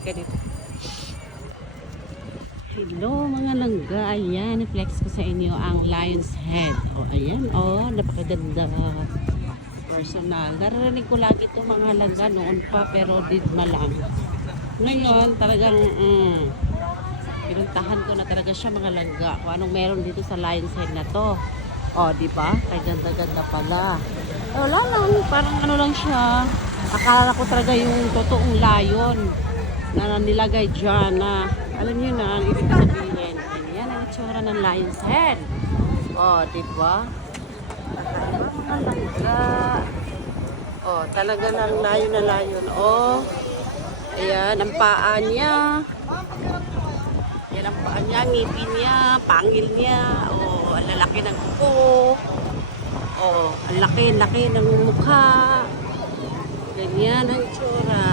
ka dito. Hello mga langga. Ayan, i-flex ko sa inyo ang lion's head. O, ayan, napakaganda. Personal. Narinig ko lagi ito mga langga noon pa, pero didma lang. Ngayon, talagang, pinuntahan ko na talaga siya mga langga. Kung anong meron dito sa lion's head na to. O, di ba? Kaya ganda-ganda pala. Wala lang, parang ano lang siya. Akala ko talaga yung totoong lion na nilagay dyan na, alam niyo na, ang ibig sabihin. Ayan ang itsura ng lion's head. O, di ba? Mga langga. O, talaga lang layon na layon. O, ayan, ang paa niya. Yan ang paa niya, ngipin niya, pangil niya. O, ang lalaki ng kuko. O, ang laki ng mukha. Ganyan ang itsura.